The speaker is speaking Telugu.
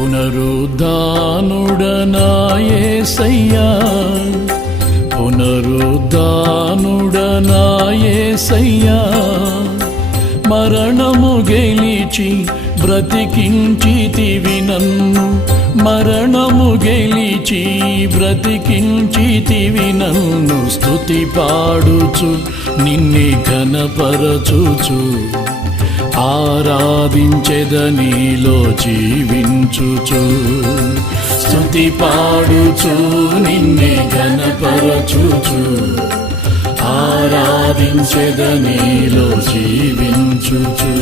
పునరుద్ధానుడనాయేసయ్యా. పునరుద్ధానుడనాయేసయ్యా. మరణము గెలిచి బ్రతికించితివి నన్ను. మరణము గెలిచి బ్రతికించితివి నన్ను. స్తుతి పాడుచు నిన్నే ఘనపరచుచు. ఆరాధించెదనీలో జీవించుచు. స్థుతి పాడుచు నిన్నే ఘనపరచుచు. ఆరాధించెదనీలో జీవించుచు.